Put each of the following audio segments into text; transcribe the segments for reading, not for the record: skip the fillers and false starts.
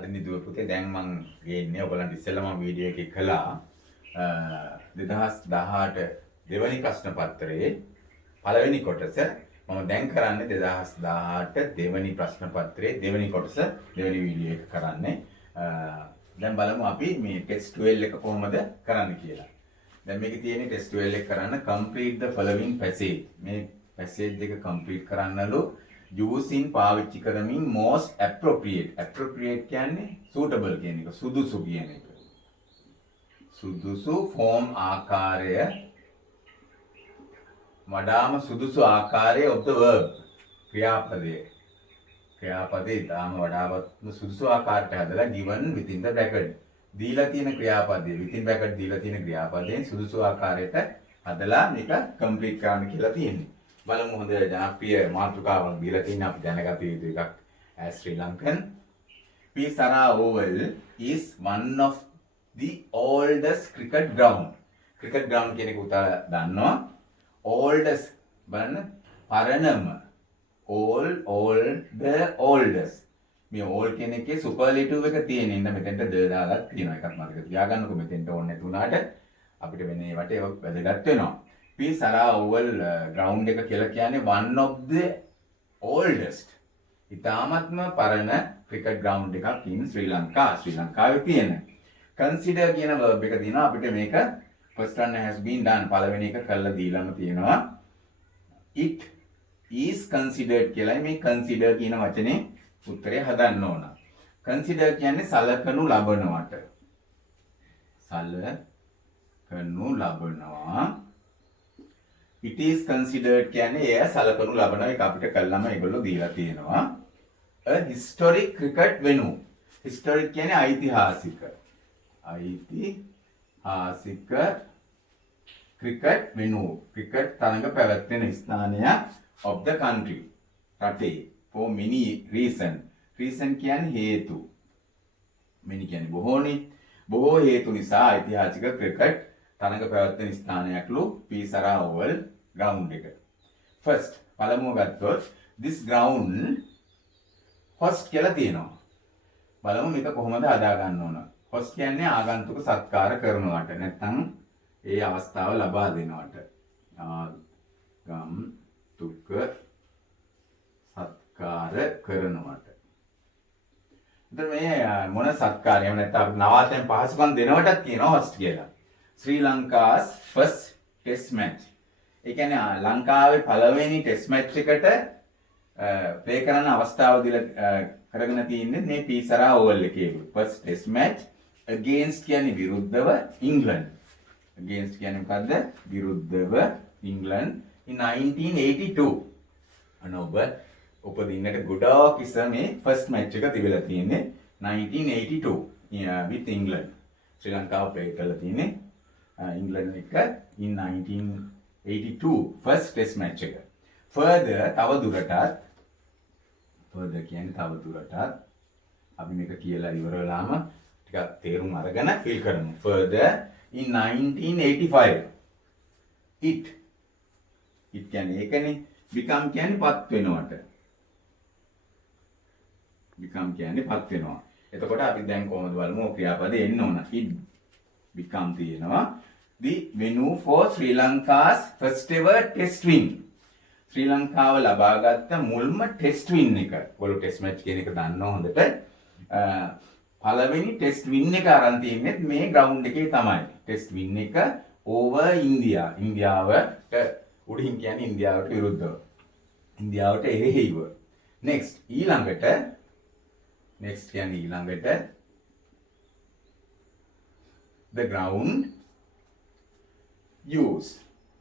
හරිනි දුව පුතේ දැන් මම ගේන්නේ ඔයගලන්ට ඉස්සෙල්ලා මම වීඩියෝ එකක් කළා 2018 දෙවැනි ප්‍රශ්න පත්‍රයේ පළවෙනි කොටස මම දැන් කරන්නේ 2018 දෙවැනි ප්‍රශ්න පත්‍රයේ දෙවැනි කොටස දෙවැනි වීඩියෝ එක කරන්නේ දැන් බලමු අපි මේ ටෙස්ට් 12 එක කොහොමද කරන්න කියලා. දැන් මේකේ තියෙන ටෙස්ට් 12 එක කරන්න complete the following passage. මේ passage දෙක complete කරන්නලු using පාවිච්චි කරමින් most appropriate කියන්නේ suitable කියන එක සුදුසු කියන එක. සුදුසු form ආකාරය වඩාම සුදුසු ආකාරය of the verb ක්‍රියාපදේ ඊටාම වඩාත්ම සුදුසු ආකාරයට හදලා given within the bracket දීලා තියෙන ක්‍රියාපදේ within bracket දීලා තියෙන ක්‍රියාපදයෙන් සුදුසු ආකාරයට හදලා මේක complete කරන්න කියලා තියෙනවා. බලමු හොඳ ජනප්‍රිය මාතෘකාවක් දීලා තියෙන අපි දැනගත යුතු එකක් as Sri Lankan. P. Sara Oval is one of the oldest cricket ground. cricket ground කියන එක උතර දන්නවා. oldest බලන්න පරණම the oldest මේ old කියන එකේ superlative එක තියෙන ඉඳ මෙතෙන්ට ද දාලා තියෙනවා. එකක් මතක තියාගන්නකො මෙතෙන්ට ඕනේ නැතුණාට අපිට වෙන්නේ වට ඒක වැදගත් වෙනවා. P. Sara Oval ground එක කියලා කියන්නේ one of the oldest ඉතාමත්ම පරණ cricket ground එකක් in Sri Lanka. ශ්‍රී ලංකාවේ තියෙන. consider කියන verb එක දිනවා අපිට මේක first one has been done පළවෙනි එක කරලා දීලාම තියෙනවා. it is considered කියලා මේ consider කියන වචනේ උත්තරේ හදන්න ඕන. consider කියන්නේ සලකනු ලබනවට. සලකනු ලබනවා. it is considered කියන්නේ එය සලකනු ලබන එක අපිට කළාම ඒගොල්ලෝ දීලා තියෙනවා. a historic cricket venue. historic කියන්නේ ඓතිහාසික cricket venue. cricket තරඟ පැවැත්වෙන ස්ථානය of the country. රටේ for many reason. reason කියන්නේ හේතු. many කියන්නේ බොහෝනේ. බොහෝ හේතු නිසා ඓතිහාසික cricket තරඟ පැවැත්වෙන ස්ථානයක්ලු P. Sara Oval ground එක. first පළමුව ගත්තොත් this ground host කියලා තියෙනවා. බලමු මේක කොහොමද හදා ගන්න ඕන. host කියන්නේ ආගන්තුක සත්කාර කරනවට නැත්නම් ඒ අවස්ථාව ලබා දෙනවට. ආගන්තුක සත්කාර කරනවට. එතකොට මේ මොන සත්කාරයම නැත්නම් අපිට නවාතැන් පහසුකම් දෙනවටත් කියනවා host කියලා. Sri Lanka's first test match. ඒ කියන්නේ ලංකාවේ පළවෙනි ටෙස්ට් මැච් එකට ප්ලේ කරන්න අවස්ථාව දීලා කරගෙන තින්නේ මේ P. Sara Oval එකේ. first test match against කියන්නේ විරුද්ධව England. against කියන්නේ මොකද්ද? විරුද්ධව England in 1982. අනෝබ උපදින්නට ගොඩාක් ඉස්සර මේ first match එක තිබිලා තියෙන්නේ 1982 with England. ශ්‍රී ලංකාව ප්ලේ කරලා තියෙන්නේ England එක in 1982 first test match එක. further කියන්නේ තව දුරටත් අපි මේක කියලා ඉවර වෙලාම ටිකක් තේරුම් අරගෙන ෆීල් කරමු. further in 1985 it කියන්නේ ඒකනේ. become කියන්නේ පත් වෙනවට. become කියන්නේ පත් වෙනවා. එතකොට අපි දැන් කොහොමද බලමු ක්‍රියාපදේ එන්න ඕන. it become තියෙනවා. the venue for Sri Lanka's first ever test win. ශ්‍රී ලංකාව ලබාගත්ත මුල්ම ටෙස්ට් වින් එක. ඔයගොල්ලෝ ටෙස්ට් මැච් කියන එක දන්නවා හොඳට. පළවෙනි ටෙස්ට් වින් එක අරන් තියන්නේ මේ ග්‍රවුන්ඩ් එකේ තමයි. ටෙස්ට් වින් එක over India. ඉන්දියාවට උඩින් කියන්නේ ඉන්දියාවට විරුද්ධව. ඉන්දියාවට එරෙහිව. next ඊළඟට the ground use.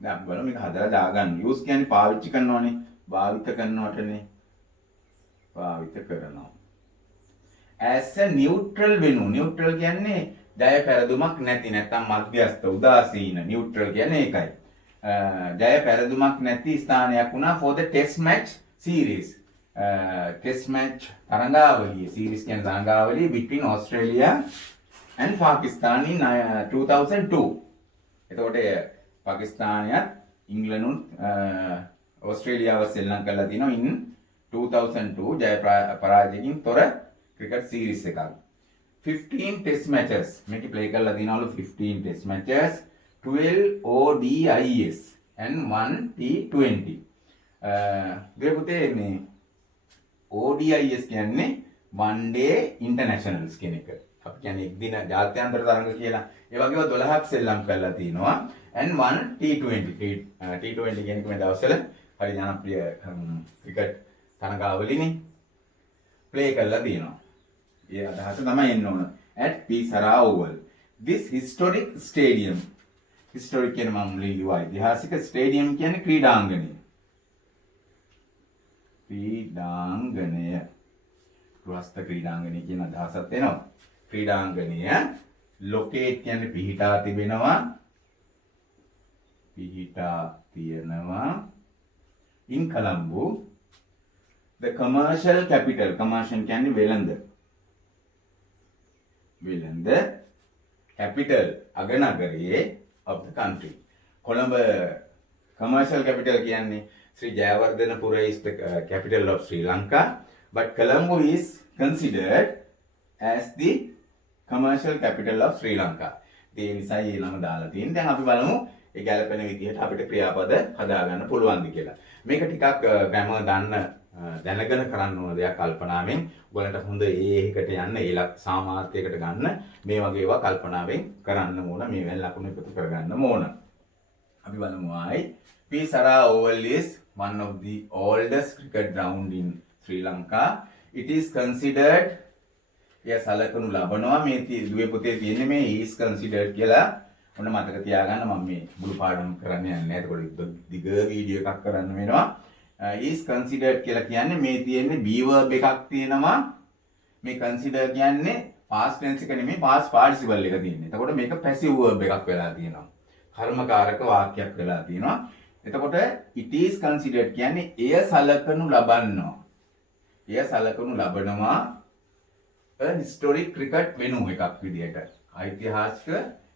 දැන් බලමු මේක හදලා දාගන්න. use කියන්නේ පාවිච්චි කරනවානේ. භාවිත කරනවටනේ. භාවිත කරනවා. as a neutral venue. neutral කියන්නේ ජය පෙරදුමක් නැති නැත්නම් මධ්‍යස්ථ උදාසීන. neutral කියන්නේ ඒකයි. ජය පෙරදුමක් නැති ස්ථානයක් වුණා for the test match series. test match තරඟාවලිය. series කියන්නේ තරඟාවලිය between Australia and Pakistan in 2002. එතකොට පාකිස්තානයත් ඉංග්ලන්ඩුත් ඕස්ට්‍රේලියාව සෙල්ලම් කරලා තිනවා in 2002 ජය පරාජයකින් තොර ක්‍රිකට් සීරීස් එකක්. 15 test matches මේක play කරලා දිනවලු 15 test matches 12 ODIs and 1 T20 ගිය පුතේ මේ ODIs කියන්නේ one day internationals කියන එක. අපි කියන්නේ එක් දින ජාත්‍යන්තර තරඟ කියලා. ඒ වගේම 12ක් සෙල්ලම් කරලා තිනවා. and 1 T20 T20 කියන එක මේ දවස්වල හරි ජනප්‍රිය ක්‍රිකට් තරඟාවලිනේ play කරලා තිනවා. ඒ අදහස තමයි එන්න ඕන. at P Sara Oval. This historic stadium. historic කියන මම ලියුවා. ඉතිහාසික stadium කියන්නේ ක්‍රීඩාංගණය. ක්‍රීඩාංගණය. ගෘහස්ත ක්‍රීඩාංගණය කියන අදහසත් එනවා. ක්‍රීඩාංගණය locate කියන්නේ පිහිටා තිබෙනවා. පිහිටා තියෙනවා. in Colombo. The commercial capital. commercial කියන්නේ වෙළඳ. වෙළඳ capital අගනගරයේ of the country. Colombo commercial capital කියන්නේ Sri Jayawardhanapura is the capital of Sri Lanka, but Colombo is considered as the commercial capital of Sri Lanka. ඒ නිසා ඒ නම දාලා තියෙන. දැන් අපි බලමු ඒ ගැලපෙන විදිහට අපිට ක්‍රියාපද හදාගන්න පුළුවන්ද කියලා. මේක ටිකක් ග්‍රැමර් දැනගෙන කරන්න ඕන දෙයක් කල්පනාවෙන්. ඔයගලන්ට හොඳ ඒකට යන්න ඒ සාමාර්ථයකට ගන්න මේ වගේ ඒවා කල්පනාවෙන් කරන්න ඕන. මේවෙන් ලකුණු එකතු කරගන්න ඕන. අපි බලමු ආයි P Sara Oval is one of the oldest cricket ground in Sri Lanka. It is considered සලකනු ලබනවා. මේ දුවේ පොතේ තියෙන්නේ මේ is considered කියලා. ඔන්න මතක තියාගන්න මම මේ මුළු පාඩම කරන්න යන්නේ නැහැ. ඒකට දිග වීඩියෝ එකක් කරන්න වෙනවා. is considered කියලා කියන්නේ මේ තියෙන්නේ be verb එකක් තියෙනවා. මේ consider කියන්නේ past tense එක නෙමෙයි past participle එක තියෙන්නේ. එතකොට මේක passive verb එකක් වෙලා තියෙනවා. කර්මකාරක වාක්‍යයක් වෙලා තියෙනවා. එතකොට it is considered කියන්නේ එය සලකනු ලබනවා. එය සලකනු ලබනවා a historic cricket venue එකක් විදියට. ඓතිහාසික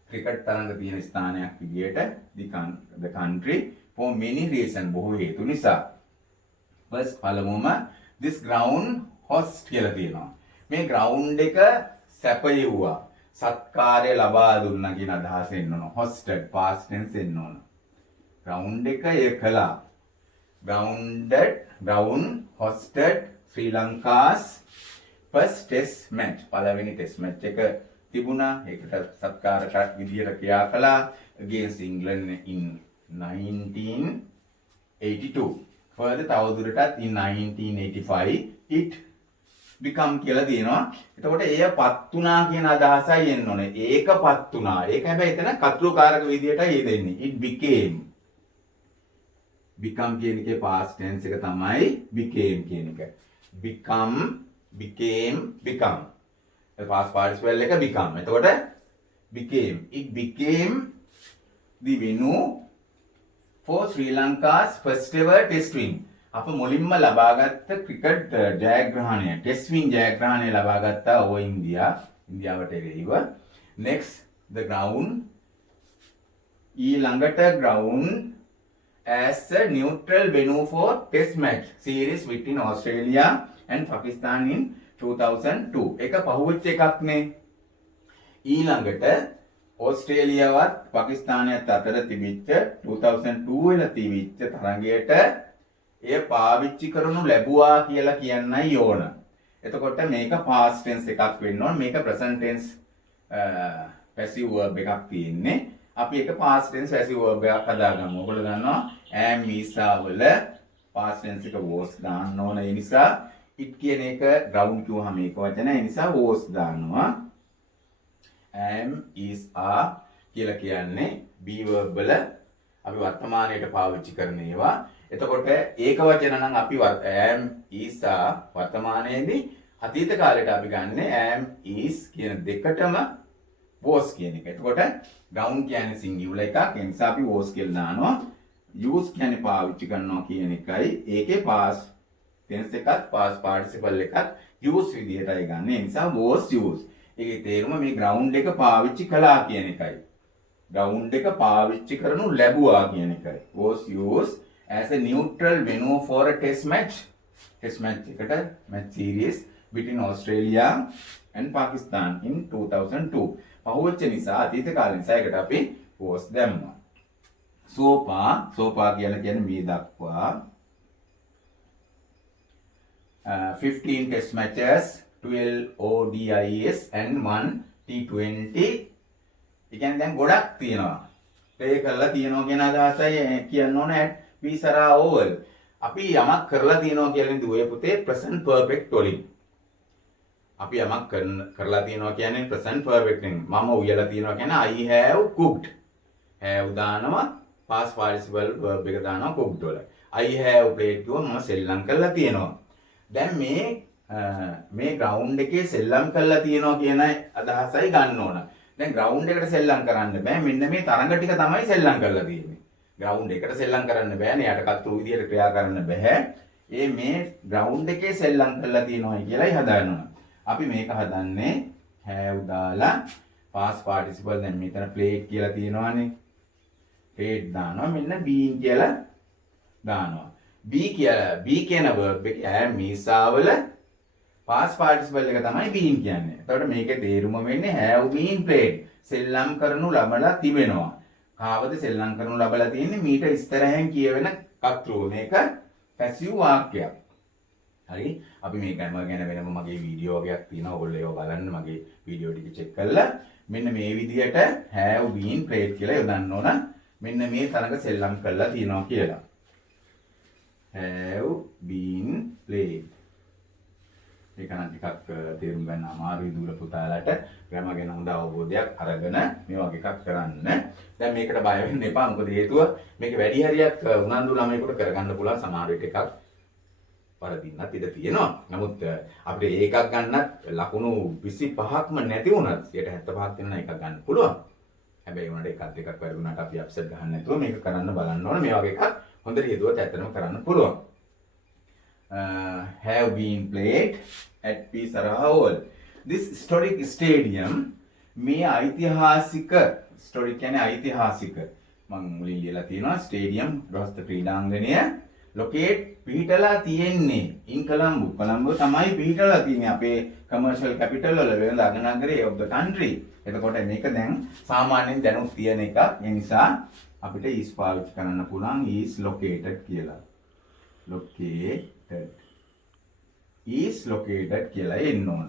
ක්‍රිකට් තරඟ තියෙන ස්ථානයක් විදියට the country for many reasons බොහෝ හේතු නිසා. first පළමුවම this ground host කියලා තියෙනවා. මේ ground එක සැපයුවා. සත්කාරය ලබා දුන්නා කියන අදහස එන්න ඕන. hosted past tense එන්න ඕන. ground එක ඒ කළා. ground hosted Sri Lanka's first test match. පළවෙනි test match එක තිබුණා. ඒකට සත්කාරක විදියට ක්‍රියා කළා against England in 1982. further තවදුරටත් in 1985 it become කියලා තියෙනවා. එතකොට එය පත් වුණා කියන අදහසයි එන්න ඕනේ. ඒකපත් වුණා. ඒක හැබැයි එතන කර්තෘකාරක විදියටයි දෙන්නේ. it became. become කියන එකේ past tense එක තමයි became කියන එක. become, became, become. past participle එක become. එතකොට became. it became the venue for Sri Lanka's first ever test win. අප මුලින්ම ලබාගත්ත ක්‍රිකට් ජයග්‍රහණය ටෙස්ට් වින් ජයග්‍රහණය ලබාගත්තා ඕ ඉන්දියාවට එරෙහිව. next the ground ඊළඟට ground as a neutral venue for test match series between Australia and Pakistan in 2002. එක පහුවෙච්ච එකක් නේ. ඊළඟට ඕස්ට්‍රේලියාවත් පාකිස්තානයත් අතර තිබිච්ච 2002 වෙන තිබිච්ච තරඟයට එය පාවිච්චි කරනු ලැබුවා කියලා කියන්නයි ඕන. එතකොට මේක past tense එකක් වෙන්න ඕන. මේක present tense passive verb එකක් තියෙන්නේ. අපි ඒක past tense passive verb එකක් හදාගමු. ඔයගොල්ලෝ දන්නවා am is වල past tense එක was දාන්න ඕන. ඒ නිසා it කියන එක ground කිව්වහම මේක වචන. ඒ නිසා was දානවා. am is are කියලා කියන්නේ be verb වල අපි වර්තමානයේට පාවිච්චි කරන ඒවා. එතකොට ඒක වචන නම් අපි am is are වර්තමානයේදී අතීත කාලයට අපි ගන්න am is කියන දෙකටම was කියන එක. එතකොට ground කියන්නේ singular එකක්. ඒ නිසා අපි was කියලා දානවා. use කියන්නේ පාවිච්චි කරනවා කියන එකයි. ඒකේ past tense එකත් past participle එකත් use විදිහටයි ගන්න. ඒ නිසා was used. ඒකේ තේරුම මේ ground එක පාවිච්චි කළා කියන එකයි. ground එක පාවිච්චි කරනු ලැබුවා කියන එකයි. was used as a neutral venue for a test match. test match එකට match series between Australia and Pakistan in 2002. පහුවෙච්ච නිසා අතීත කාලේ නිසා ඒකට අපි pause දැම්මා. සෝපා කියලා කියන්නේ මේ දක්වා 15 test matches, 12 ODIs and 1 T20. ඒ කියන්නේ දැන් ගොඩක් තියෙනවා. play කරලා තියෙනවා කියන අදහසයි කියන්න ඕනේ at Pisara Oval. අපි යමක් කරලා තියෙනවා කියලා දුවේ පුතේ present perfect වලින්. අපි යමක් කරලා තියෙනවා කියන්නේ present perfect එකෙන්. මම උයලා තියෙනවා කියන්නේ I have cooked. have දානවා past participle verb එක දානවා cooked වල. I have played කිව්වම මම සෙල්ලම් කරලා තියෙනවා. දැන් මේ ground එකේ සෙල්ලම් කරලා තියෙනවා කියන අදහසයි ගන්න ඕන. දැන් ground එකට සෙල්ලම් කරන්න බෑ. මෙන්න මේ තරඟ ටික තමයි සෙල්ලම් කරලා තියෙන්නේ. ground එකට සෙල්ලම් කරන්න බෑනේ. යට කතරු විදියට ක්‍රියා කරන්න බෑ. මේ ground එකේ සෙල්ලම් කරලා තියෙනවායි කියලායි හදාගන්න ඕන. අපි මේක හදන්නේ have දාලා past participle දැන් මෙතන played කියලා තියෙනවානේ. played දානවා මෙන්න been කියලා දානවා. be කියන verb එක මීසාවල past participle එක තමයි been කියන්නේ. එතකොට මේකේ තේරුම වෙන්නේ have been played. සෙල්ලම් කරනු ලබලා තිබෙනවා. කාවද සෙල්ලම් කරනු ලබලා තියෙන්නේ මීට ඉස්තරහෙන් කියවෙන කතෘ. මේක passive වාක්‍යයක්. හරි අපි මේ ගැන වෙනම මගේ වීඩියෝ වගේක් තියෙනවා. ඔයගොල්ලෝ ඒව බලන්න මගේ වීඩියෝ ටික චෙක් කරලා මෙන්න මේ විදිහට have been played කියලා යොදන්න ඕන. මෙන්න මේ තරඟ සෙල්ලම් කරලා තියෙනවා කියලා. have been played. මේක නම් ටිකක් තේරුම් ගන්න අමාරුයි දුර පුතාලාට. ග්‍රැමර් ගැන හොඳ අවබෝධයක් අරගෙන මේ වගේ එකක් කරන්න. දැන් මේකට බය වෙන්න එපා. මොකද හේතුව මේක වැඩි හරියක් උනන්දු ළමයෙකුට කරගන්න පුළුවන්. සමහර විට එකක් වරදින්නත් ඉඩ තියෙනවා. නමුත් අපිට ඒකක් ගන්නත් ලකුණු 25ක්ම නැති වුණත් 75ක් වෙන එකක් ගන්න පුළුවන්. හැබැයි උනට එකක් දෙකක් වැරදුනට අපි අප්සෙට් ගන්න නැතුව මේක කරන්න බලන්න ඕනේ. මේ වගේ එකක් හොඳට හිතුවත් ඇත්තටම කරන්න පුළුවන්. Have been played at Pisara Oval. This historic stadium මේ ඓතිහාසික historic කියන්නේ ඓතිහාසික මම මුලින් ලියලා තියෙනවා stadium රෝස්ත ක්‍රීඩාංගණය locate පිහිටලා තියෙන්නේ in Colombo. Colombo තමයි පිහිටලා තියෙන්නේ අපේ commercial capital වල වෙනද අගනගරේ of the country. එතකොට මේක දැන් සාමාන්‍යයෙන් දැනුත් තියෙන එකක්. ඒ නිසා අපිට is පාවිච්චි කරන්න පුළුවන් is located කියලා. is located කියලා එන්න ඕන.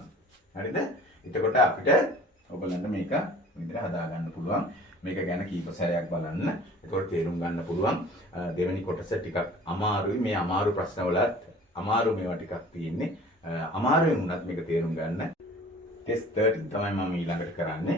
හරිද? එතකොට අපිට ඔයගලන්ට මේක විදිහට හදා ගන්න පුළුවන්. මේක ගැන කීප සැරයක් බලන්න. එතකොට තේරුම් ගන්න පුළුවන්. දෙවෙනි කොටස ටිකක් අමාරුයි. මේ අමාරු ප්‍රශ්න වලත් අමාරු මේවා ටිකක් තියෙන්නේ. අමාරුවෙන් වුණත් මේක තේරුම් ගන්න. test 30 තමයි මම ඊළඟට කරන්නේ.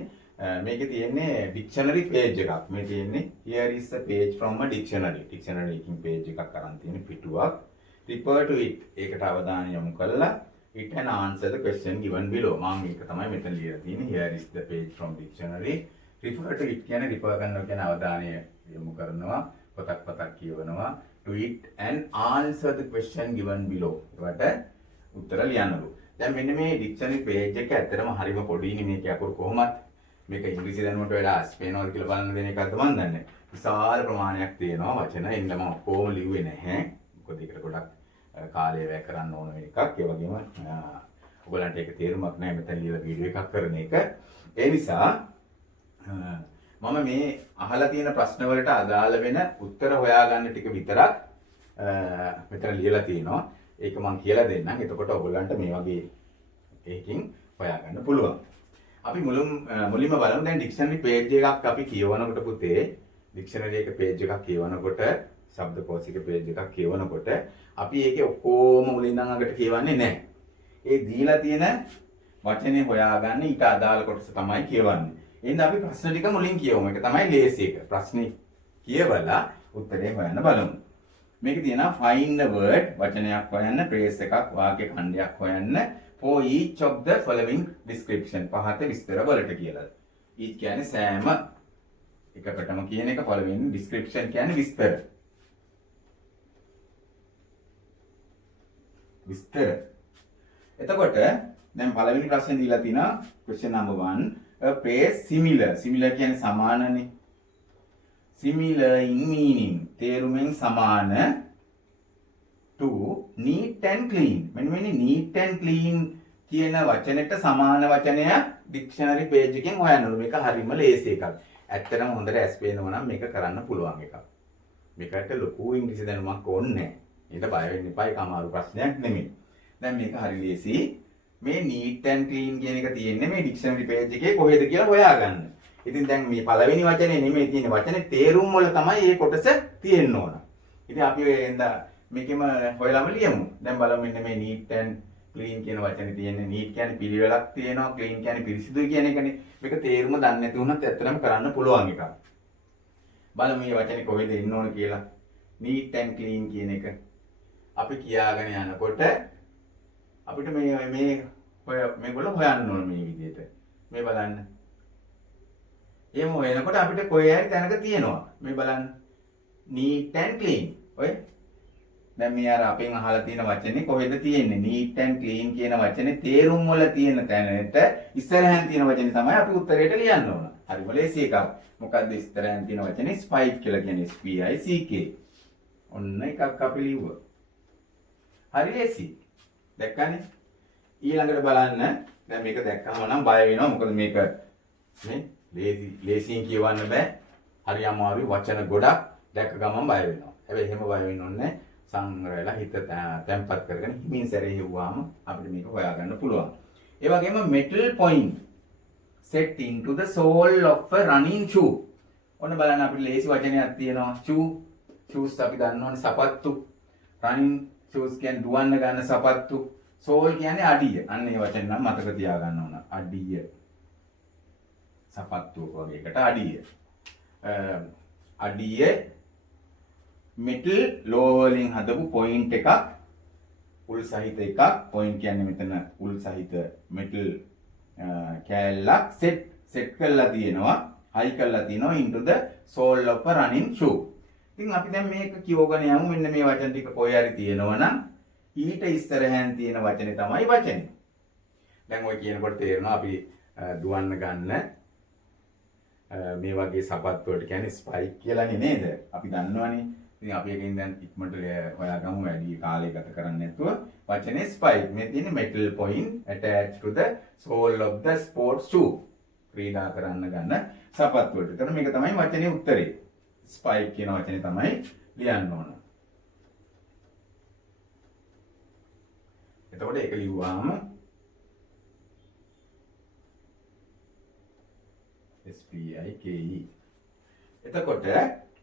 මේකේ තියෙන්නේ dictionary page එකක්. මේ තියෙන්නේ here is a page from a dictionary. dictionary එකකින් page එකක් අරන් තියෙන පිටුවක්. refer to it. ඒකට අවධානය යොමු කරලා it and answer the question given below. මම මේක තමයි මෙතන ලියලා තියෙන්නේ. here is the page from dictionary. refer to it කියන්නේ refer කරනවා කියන අවධානය යොමු කරනවා. පොතක් කියවනවා. to it and answer the question given below. ඒකට උත්තර ලියන්නලු. දැන් මෙන්න මේ dictionary page එක ඇත්තටම හරිම පොඩිනේ. මේක අකුරු කොහොමත් මේක ඉංග්‍රීසි දැනුමට වඩා ස්පේනවල කියලා බලන්න දෙන එකක්ද මන් දන්නේ. විශාල ප්‍රමාණයක් තියෙනවා වචන. එන්න මම කොහොම ලිව්වේ නැහැ. මොකද ඒකට ගොඩක් කාලය වැය කරන්න ඕන එකක්. ඒ වගේම ඔයගලන්ට ඒක තේරුමක් නැහැ මෙතන ලියලා වීඩියෝ එකක් කරන එක. ඒ නිසා මම මේ අහලා තියෙන ප්‍රශ්න වලට අදාළ වෙන උත්තර හොයාගන්න ටික විතරක් මෙතන ලියලා තියෙනවා. ඒක මම කියලා දෙන්නම්. එතකොට ඔයගලන්ට මේ වගේ එකකින් හොයාගන්න පුළුවන්. අපි මුලින්ම බලමු දැන් ඩික්ෂනරි පේජ් එකක් අපි කියවනකොට පුතේ ඩික්ෂනරි එක පේජ් එකක් කියවනකොට ශබ්දකෝෂික පේජ් එකක් කියවනකොට අපි ඒකේ ඔක්කොම මුලින් ඉඳන් අගට කියවන්නේ නැහැ. ඒ දීලා තියෙන වචනේ හොයාගන්න ඊට අදාළ කොටස තමයි කියවන්නේ. එහෙනම් අපි ප්‍රශ්න ටික මුලින් කියවමු. ඒක තමයි ලේසි එක. ප්‍රශ්නේ කියවලා උත්තරේ හොයන්න බලමු. මේකේ තියෙනවා find the word වචනයක් හොයන්න, phrase එකක්, වාක්‍ය ඛණ්ඩයක් හොයන්න for each of the following description. පහත විස්තර වලට කියලා. each කියන්නේ සෑම එකකටම කියන එක, following description කියන්නේ විස්තර. එතකොට දැන් පළවෙනි ප්‍රශ්නේ දීලා තිනවා question number 1 a phrase similar. similar කියන්නේ සමානනේ. similar in meaning තේරුමෙන් සමාන to neat and clean. මෙන්න neat and clean කියන වචනෙට සමාන වචනයක් ඩික්ෂනරි පේජ් එකෙන් හොයන්න ඕනේ. මේක හරිම ලේසි එකක්. ඇත්තටම හොඳට ඇස් පේනවා නම් මේක කරන්න පුළුවන් එකක්. මේකට ලොකු ඉංග්‍රීසි දැනුමක් ඕනේ නැහැ. ඊට බය වෙන්න එපා. ඒක අමාරු ප්‍රශ්නයක් නෙමෙයි. දැන් මේක හරි ලේසි. මේ neat and clean කියන එක තියෙන්නේ මේ ඩික්ෂනරි පේජ් එකේ කොහෙද කියලා හොයාගන්න. ඉතින් දැන් මේ පළවෙනි වචනේ නෙමෙයි තියෙන්නේ. වචනේ තේරුම් වල තමයි මේ කොටස තියෙන්න ඕන. ඉතින් අපි එඳ මේකෙම හොයලාම ලියමු. දැන් බලමු මෙන්න මේ neat and clean කියන වචනේ තියෙන්නේ. neat කියන්නේ පිළිවෙලක් තියෙනවා. clean කියන්නේ පිරිසිදුයි කියන එකනේ. මේක තේරුම දන්නේ නැති වුණත් ඇත්තටම කරන්න පුළුවන් එකක්. බලමු මේ වචනේ කොහෙද එන්න ඕන කියලා. neat and clean කියන එක අපි කියාගෙන යනකොට අපිට මේගොල්ලෝ හොයන්න ඕන මේ විදිහට. මේ බලන්න. එහෙම හොයනකොට අපිට කොහේ හරි තැනක තියෙනවා. මේ බලන්න. neat and clean. ඔය දැන් මේ අර අපෙන් අහලා තියෙන වචනේ කොහෙද තියෙන්නේ? neat and clean කියන වචනේ තේරුම් වල තියෙන තැනට ඉස්සරහින් තියෙන වචනේ තමයි අපි උත්තරේට ලියන්න ඕන. හරිම ලේසි එකක්. මොකද්ද ඉස්සරහින් තියෙන වචනේ? spike කියලා කියන්නේ SPICK. ඔන්න එකක් අපි ලිව්වා. හරි ලේසි. දැක්කනේ? ඊළඟට බලන්න. දැන් මේක දැක්කම නම් බය වෙනවා. මොකද මේක මේ ලේසියෙන් කියවන්න බෑ. හරි අමාරුයි වචන ගොඩක් දැක්ක ගමන් බය වෙනවා. හැබැයි එහෙම බය වෙන්න ඕනේ නැහැ. සංග්‍රහලා හිත තැම්පත් කරගෙන හිමින් සැරේ හෙව්වාම අපිට මේක හොයාගන්න පුළුවන්. ඒ වගේම metal point set into the sole of a running shoe. ඔන්න බලන්න අපිට ලේසි වචනයක් තියෙනවා. shoes අපි දන්නවනේ සපත්තු. running shoes කියන්නේ දුවන්න ගන්න සපත්තු. sole කියන්නේ අඩිය. අන්න ඒ වචන නම් මතක තියාගන්න ඕන. අඩිය. සපත්තුක වගේ එකට අඩිය. අඩිය metal low වලින් හදපු point එකක් උල් සහිත එකක් point කියන්නේ මෙතන උල් සහිත metal කෑල්ලක් set කරලා තියෙනවා high කරලා තියෙනවා into the sole of a running shoe. ඉතින් අපි දැන් මේක කියවගෙන යමු. මෙන්න මේ වචන ටික කොහේ හරි තියෙනවා නම් ඊට ඉස්සරහින් තියෙන වචනේ තමයි වචනේ. දැන් ඔය කියනකොට තේරෙනවා අපි දුවන්න ගන්න මේ වගේ සපත්තු වලට කියන්නේ ස්පයික් කියලානේ නේද? අපි දන්නවනේ. ඉතින් අපි එකෙන් දැන් ඉක්මනට හොයාගමු වැඩි කාලය ගත කරන්නේ නැතුව වචනේ ස්පයික්. මේ තියෙන්නේ metal point attached to the sole of the sports shoe. ක්‍රීඩා කරන්න ගන්න සපත්තු වලට. එතකොට මේක තමයි වචනේ උත්තරේ. ස්පයික් කියන වචනේ තමයි ලියන්න ඕන. එතකොට ඒක ලිව්වාම SPIKE. එතකොට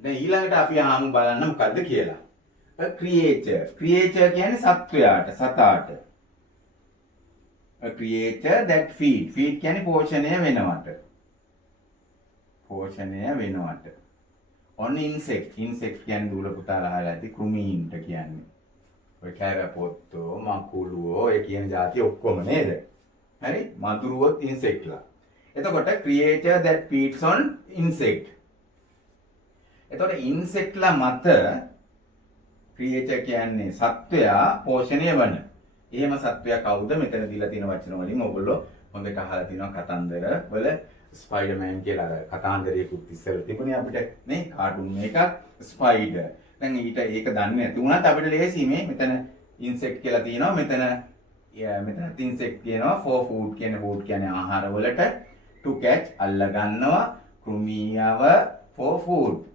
දැන් ඊළඟට අපි ආමු බලන්න මොකද්ද කියලා. a creature. creature කියන්නේ සත්වයාට, සතාට. a creature that feed කියන්නේ පෝෂණය වෙනවට. පෝෂණය වෙනවට. on insect කියන්නේ දුල පුතාලා අහලා ඇති කෘමීන්ට කියන්නේ. ඔය කැරපොත්තෝ, මකුළුවෝ, ඔය කියන જાති ඔක්කොම නේද? හරි? මදුරුවොත් insectලා. එතකොට creature that feeds on insect. එතකොට insectලා මත creature කියන්නේ සත්වයා පෝෂණය වන. එහෙම සත්වයා කවුද? මෙතන දීලා තියෙන වචන වලින් ඔයගොල්ලෝ හොඳට අහලා තිනවා කතන්දර වල ස්පයිඩර්මෑන් කියලා අර කතාන්දරයකුත් ඉස්සෙල්ලා තිබුණේ අපිට නේ කාටුන් එකක් ස්පයිඩර්. දැන් ඊට ඒක දන්නේ නැති වුණත් අපිට ලේසි මේ මෙතන ඉන්සෙක්ට් කියලා තියෙනවා. මෙතන ඉන්සෙක්ට් කියනවා for food කියන්නේ ආහාර වලට. to catch අල්ල ගන්නවා. කෘමියව for food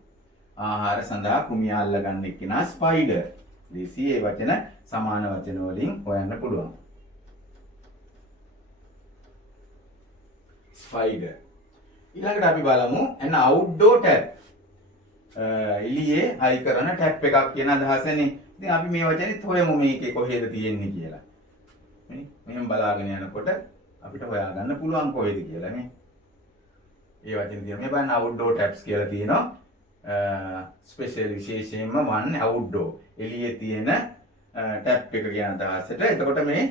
ආහාර සඳහා කෘමිය අල්ල ගන්න එක්කෙනා ස්පයිඩර්. ලේසි ඒ වචන සමාන වචන වලින් හොයන්න පුළුවන්. ස්පයිඩර්. ඊළඟට අපි බලමු an outdoor tap. එළියේ හයි කරන ටැප් එකක් කියන අදහසනේ. ඉතින් අපි මේ වචනේත් හොයමු මේකේ කොහෙද තියෙන්නේ කියලා. නේ? මෙහෙම බලාගෙන යනකොට අපිට හොයාගන්න පුළුවන් කොහෙද කියලා නේ. ඒ වචනේ තියෙනවා. මේ බලන්න outdoor taps කියලා තියෙනවා. ස්පෙෂල් විශේෂයෙන්ම one outdoor. එළියේ තියෙන ටැප් එක කියන අදහසට. එතකොට මේ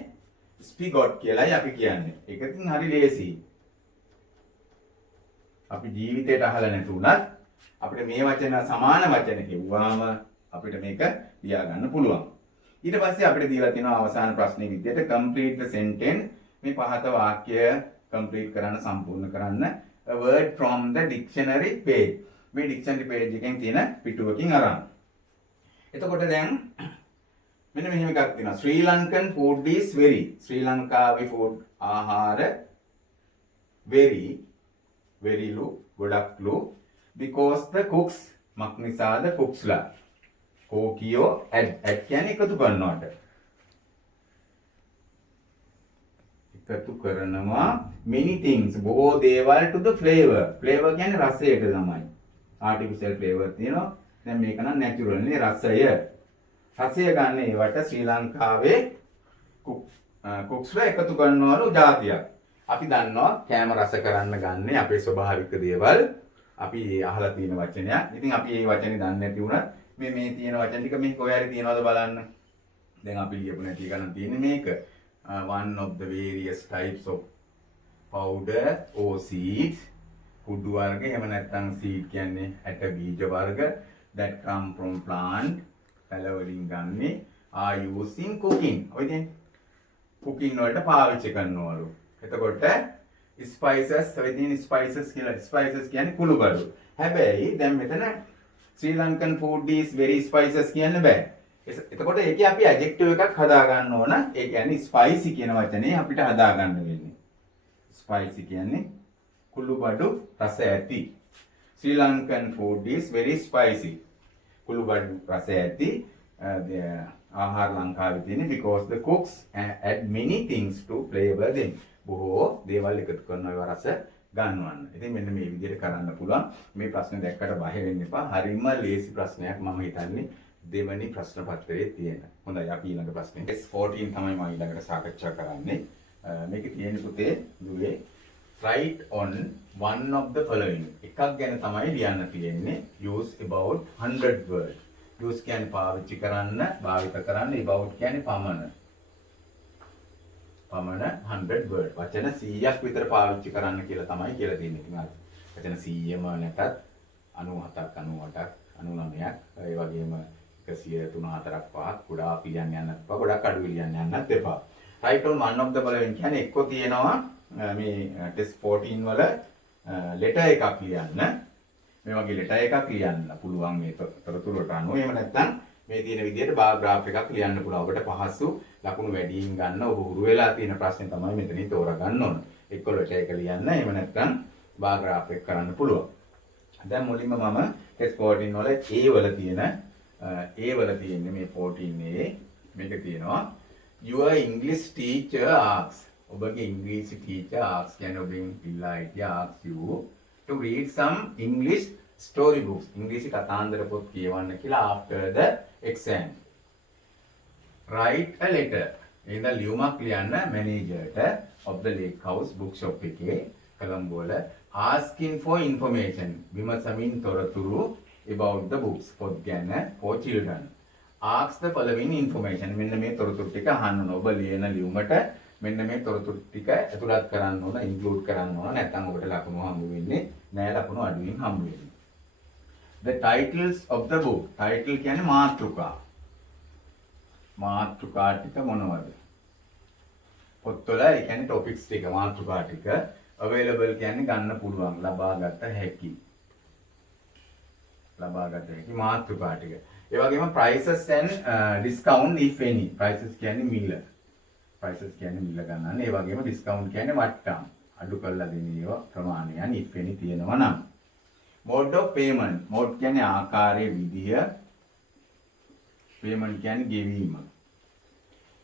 spigot කියලායි අපි කියන්නේ. ඒක ඉතින් හරි ලේසියි. අපි ජීවිතේට අහලා නැති උනත් අපිට මේ වචන සමාන වචන කිව්වාම අපිට මේක ලියා ගන්න පුළුවන්. ඊට පස්සේ අපිට දීලා තියෙනවා අවසාන ප්‍රශ්නේ විදිහට complete the sentence. මේ පහත වාක්‍ය complete කරන්න සම්පූර්ණ කරන්න a word from the dictionary page. මේ dictionary page එකෙන් තියෙන පිටුවකින් අරන්. එතකොට දැන් මෙන්න මෙහෙම එකක් තියෙනවා. Sri Lankan food is very. ශ්‍රී ලංකාවේ food ආහාර very ලු ගොඩක්ලු because the cooks මක් නිසාද cooksලා කෝකියෝ add කියන්නේ එකතු කරනවට. එකතු කරනවා many things බොහෝ දේවල් to the flavor. flavor කියන්නේ රසයට තමයි. artificial flavor තියෙනවා. දැන් මේක නම් natural නේ රසය. රසය ගන්න ඒවට ශ්‍රී ලංකාවේ cooksලා එකතු කරනවලු જાතියක්. අපි දන්නවා කෑම රස කරන්න ගන්න අපේ ස්වභාවික දේවල්. අපි අහලා තියෙන වචනයක්. ඉතින් අපි මේ වචනේ දන්නේ නැති වුණත් මේ තියෙන වචන ටික මේ කොහේ හරි තියනවද බලන්න. දැන් අපි ලියපු නැති එක නම් තියෙන්නේ මේක. One of the various types of powder or seeds. කුඩු වර්ග එහෙම නැත්නම් seed කියන්නේ ඇට බීජ වර්ග that come from plant. පැල වලින් ගන්නේ are used in cooking. ඔය කියන්නේ cooking වලට පාවිච්චි කරනවලු. එතකොට ස්පයිසස් ඔය තියෙන ස්පයිසස් කියලා ස්පයිසස් කියන්නේ කුළුබඩු. හැබැයි දැන් මෙතන ශ්‍රී Lankan food is very spices කියන්න බෑ. එතකොට ඒකේ අපි adjective එකක් හදා ගන්න ඕන. ඒ කියන්නේ spicy කියන වචනේ අපිට හදා ගන්න වෙන්නේ. spicy කියන්නේ කුළුබඩු රස ඇති. Sri Lankan food is very spicy. කුළුබඩු රස ඇති ආහාර ලංකාවේ තියෙන because the cooks add many things to flavor them. බොහෝ දේවල් එකතු කරනවා ඒවා රස ගන්නවන්න. ඉතින් මෙන්න මේ විදිහට කරන්න පුළුවන්. මේ ප්‍රශ්නේ දැක්කට බය වෙන්න එපා. හරිම ලේසි ප්‍රශ්නයක් මම හිතන්නේ දෙවැනි ප්‍රශ්න පත්‍රයේ තියෙන. හොඳයි අපි ඊළඟ ප්‍රශ්නේ S14 තමයි මම ඊළඟට සාකච්ඡා කරන්නේ. මේකේ තියෙන පුතේ දුවේ write on one of the following. එකක් ගැන තමයි ලියන්න තියෙන්නේ. use about 100 words. use කියන්නේ පාවිච්චි කරන්න, භාවිත කරන්න, about කියන්නේ පමණ. පමණ 100 word. වචන 100ක් විතර පාවිච්චි කරන්න කියලා තමයි කියලා තියෙන්නේ. ඉතින් අර වචන 100ම නැතත් 97ක් 98ක් 99ක් ඒ වගේම 103 4ක් 5ක් ගොඩාක් ලියන්න යන්නත් එපා. ගොඩක් අඩු ලියන්න යන්නත් එපා. write on one of the following කියන්නේ එක්ක තියෙනවා මේ test 14 වල letter එකක් ලියන්න. මේ වගේ letter එකක් ලියන්න පුළුවන් මේ තොරතුරට අනුව. එහෙම නැත්නම් මේ තියෙන විදිහට බාර් ග්‍රාෆ් එකක් ලියන්න පුළුවන්. ඔබට පහසු ලකුණු වැඩියෙන් ගන්න ඔබ උරු වෙලා තියෙන ප්‍රශ්නේ තමයි මෙතනින් තෝරා ගන්න ඕන. එක්ක letter එක ලියන්න. එහෙම නැත්නම් බාර් ග්‍රාෆ් එක කරන්න පුළුවන්. දැන් මුලින්ම මම test 14 වල A වල තියෙන්නේ මේ 14A මේක තියෙනවා your English teacher asks. ඔබගේ ඉංග්‍රීසි teacher asks කියන්නේ ඔබෙන් ඉල්ලා හිටියා asks you to read some English story books. ඉංග්‍රීසි කතාන්දර පොත් කියවන්න කියලා after the exam. Write a letter. එහෙනම් ලියුමක් ලියන්න මැනේජර්ට of the lake house bookshop එකේ කොළඹ වල asking for information. විමසමින් තොරතුරු about the books. පොත් ගැන for children. Ask the following information. මෙන්න මේ තොරතුරු ටික අහන්න ඕන. ඔබ ලියන ලියුමට මෙන්න මේ තොරතුරු ටික ඇතුළත් කරන්න ඕන, ඉන්ක්ලූඩ් කරන්න ඕන. නැත්නම් ඔබට ලකුණු හම්බ වෙන්නේ නැහැ, ලකුණු අඩුවෙන් හම්බ වෙන්නේ. The titles of the book. Title කියන්නේ මාතෘකා. මාතෘකා ටික මොනවද? පොත්වල ඒ කියන්නේ topics ටික මාතෘකා ටික available කියන්නේ ගන්න පුළුවන්, ලබාගත හැකි. ලබාගත හැකි මාතෘකා ටික. ඒ වගේම prices and discount if any. prices කියන්නේ මිල. prices කියන්නේ මිල ගන්නන්නේ. ඒ වගේම discount කියන්නේ වට්ටම්. අඩු කරලා දෙන ඒවා ප්‍රමාණයන් if any තියෙනවා නම්. mode of payment. mode කියන්නේ ආකාරයේ විදිය. payment කියන්නේ ගෙවීම.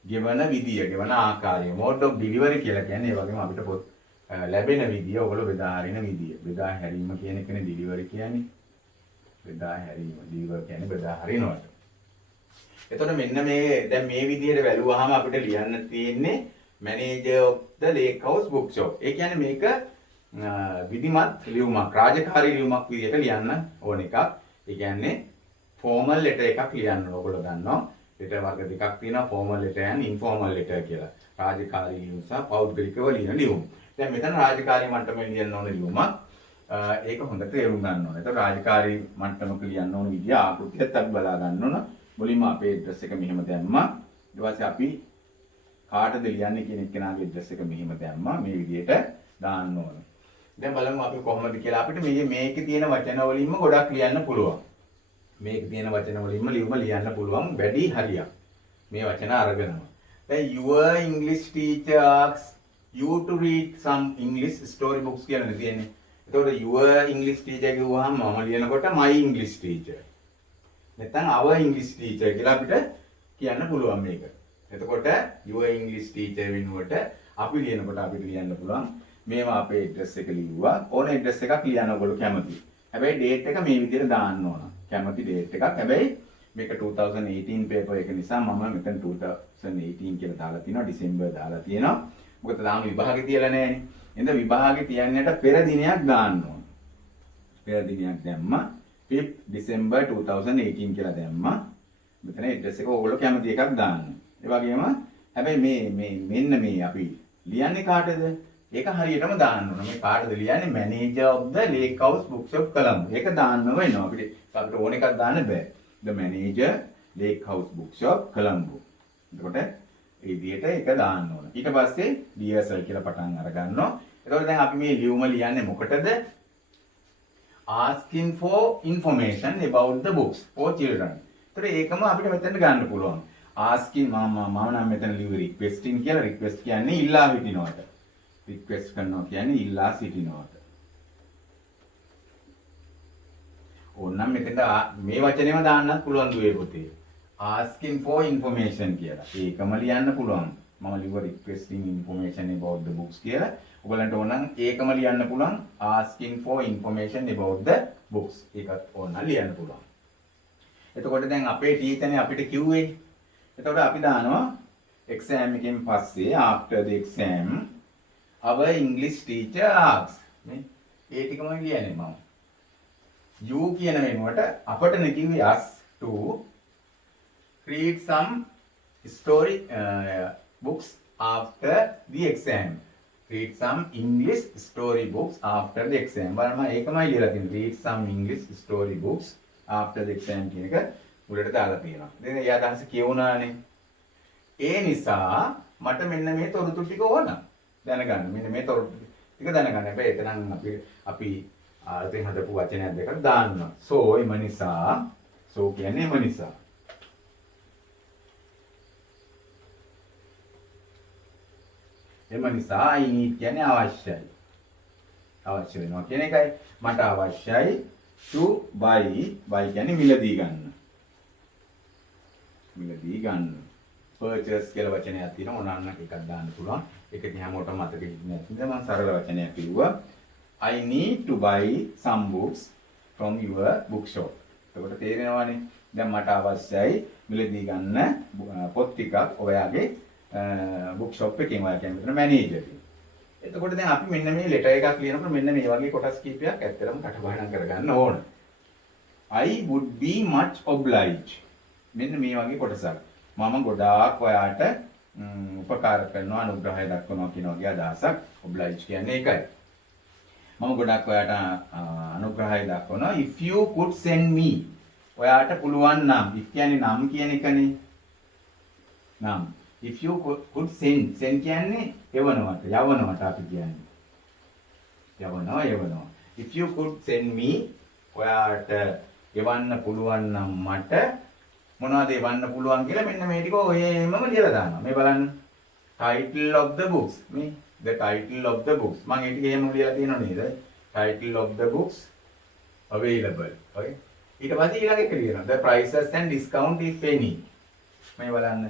ගෙවන විදිය, ගෙවන ආකාරය. mode of delivery කියලා කියන්නේ ඒ වගේම අපිට පොත් ලැබෙන විදිය, ඔයගොල්ලෝ බෙදා හරින විදිය. බෙදා හැරීම කියන එකනේ delivery කියන්නේ. බෙදා හැරීම. deliver කියන්නේ බෙදා හරිනවට. එතකොට මෙන්න මේ දැන් මේ විදිහට වැළුවාම අපිට ලියන්න තියෙන්නේ manager of the lake house bookshop. ඒ කියන්නේ මේක විධිමත් ලියුමක්, රාජකාරී ලියුමක් විදිහට ලියන්න ඕන එකක්. ඒ කියන්නේ formal letter එකක් ලියන්න. ඔයගොල්ලෝ දන්නවා letter වර්ග දෙකක් තියෙනවා, formal letter and informal letter කියලා. රාජකාරී ලියුම සහ පෞද්ගලිකව ලියන ලියුම. දැන් මෙතන රාජකාරී මට්ටමේ ලියන්න ඕන ලියුමක්. ඒක හොඳට තේරුම් ගන්න ඕනේ. ඒක රාජකාරී මට්ටමක ලියන්න ඕන විදිය ආකෘතියත් අපි බලා ගන්න ඕන. මුලින්ම අපේ ඇඩ්‍රස් එක මෙහෙම දැම්මා. ඊට පස්සේ අපි කාටද ලියන්නේ කියන එක්කෙනාගේ ඇඩ්‍රස් එක මෙහෙම දැම්මා. මේ විදියට දාන්න ඕන. දැන් බලමු අපි කොහොමද කියලා. අපිට මේකේ තියෙන වචන වලින්ම ගොඩක් ලියන්න පුළුවන්. මේකේ තියෙන වචන වලින්ම ලියන්න පුළුවන් වැඩි හරියක්. මේ වචන අරගෙනවා. දැන් your English teacher asks you to read some English story books කියලානේ තියෙන්නේ. එතකොට your English teacher කිව්වහම මම ලියනකොට my English teacher. නැත්නම් our English teacher කියලා අපිට කියන්න පුළුවන් මේක. එතකොට your English teacher වෙනුවට අපි ලියනකොට අපිට ලියන්න පුළුවන් මේවා අපේ ඇඩ්‍රස් එක ලිව්වා. ඕන ඇඩ්‍රස් එකක් ලියන්න ඔයගොල්ලෝ කැමති. හැබැයි ඩේට් එක මේ විදිහට දාන්න ඕන. කැමති ඩේට් එකක්. හැබැයි මේක 2018 පේපර් එක නිසා මම මෙතන 2018 කියලා දාලා තියෙනවා. ඩිසෙම්බර් දාලා තියෙනවා. මොකද තාම විභාගේ තියලා නැහැනේ. එහෙනම් විභාගේ තියන්නට පෙර දිනයක් දාන්න ඕන. පෙර දිනයක් දැම්මා 5 December 2018 කියලා දැම්මා. මෙතන ඇඩ්‍රස් එක ඕගොල්ලෝ කැමති එකක් දාන්න. ඒ වගේම හැබැයි මෙන්න මේ අපි ලියන්නේ කාටද? ඒක හරියටම දාන්න ඕන. මේ කාටද ලියන්නේ? manager of the Lake House Bookshop Colombo. ඒක දාන්න වෙනවා. අපිට ඕන එකක් දාන්න බෑ. The manager Lake House Bookshop Colombo. එතකොට ඒ විදිහට ඒක දාන්න ඕන. ඊට පස්සේ dear sir කියලා පටන් අර ගන්නවා. එතකොට දැන් අපි මේ ලියුම ලියන්නේ මොකටද? asking for information about the books for children. එතකොට ඒකම අපිට මෙතෙන්ට ගන්න පුළුවන්. asking මම නම් මෙතන ලිව්වේ requesting කියලා. request කියන්නේ ඉල්ලා හිටිනවට. request කරනවා කියන්නේ ඉල්ලා සිටිනවට. ඕනනම් මෙතෙන්ට මේ වචනේම දාන්නත් පුළුවන් දුවේ පොතේ. asking for information කියලා. ඒකම ලියන්න පුළුවන්. මම ලිව්වා requesting information about the books කියලා. ඔයගලන්ට ඕනනම් ඒකම ලියන්න පුළුවන්. asking for information about the books. ඒකත් ඕනනම් ලියන්න පුළුවන්. එතකොට දැන් අපේ ටීචර්නේ අපිට කිව්වේ. එතකොට අපි දානවා exam එකෙන් පස්සේ after the exam our English teacher asks. මේ ඒ ටිකම ලියන්නේ මම. you කියන වෙනුවට අපටනේ කිව්වේ us to read some story books after the exam. Read some English story books after the exam. බලන්න මම ඒකමයි ලියලා තියෙන්නේ. Read some English story books after the exam කියන එක උඩට දාලා තියෙනවා. ඉතින් එයා අදහස කියවුණානේ. ඒ නිසා මට මෙන්න මේ තොරතුරු ටික ඕන. දැනගන්න. මෙන්න මේ තොරතුරු ටික දැනගන්න. හැබැයි එතනන් අපි ආයතෙන් හදපු වචනයක් දෙකක් දාන්නවා. so එම නිසා so කියන්නේ එම නිසා. එම නිසා I need කියන්නේ අවශ්‍යයි. අවශ්‍ය වෙනවා කියන එකයි. මට අවශ්‍යයි to buy කියන්නේ මිලදී ගන්න. මිලදී ගන්න. purchase කියලා වචනයක් තියෙනවා. ඕනනම් එකක් දාන්න පුළුවන්. ඒක දිහා මොකටද මතක ඉන්නේ නැත්නම් මම සරල වචනයක් කිව්වා. I need to buy some books from your bookshop. එතකොට තේරෙනවානේ. දැන් මට අවශ්‍යයි මිලදී ගන්න පොත් ටිකක් ඔයාගේ bookshop එකෙන්. ඔයා කියන්නේ මෙතන manager කෙනෙක්. එතකොට දැන් අපි මෙන්න මේ letter එකක් ලියනකොට මෙන්න මේ වගේ කොටස් කීපයක් ඇත්තටම කටපාඩම් කරගන්න ඕන. I would be much obliged. මෙන්න මේ වගේ කොටසක්. මම ගොඩාක් ඔයාට උපකාර කරනවා, අනුග්‍රහය දක්වනවා කියන වගේ අදහසක්. obliged කියන්නේ ඒකයි. මම ගොඩක් ඔයාට අනුග්‍රහය දක්වනවා. if you could send me. ඔයාට පුළුවන් නම්. if කියන්නේ නම් කියන එකනේ. නම්. if you could send කියන්නේ යවනවට අපි කියන්නේ. යවනවා. if you could send me. ඔයාට යවන්න පුළුවන් නම් මට මොනවද යවන්න පුළුවන් කියලා මෙන්න මේ ටික ඔයමම ලියලා දානවා. මේ බලන්න. title of the books. මේ the title of the books. මම ඒ ටික එහෙම ලියලා තියෙනව නේද? title of the books available. okay. ඊට පස්සේ ඊළඟ එක ලියනවා. the prices and discount if any. මේ බලන්න.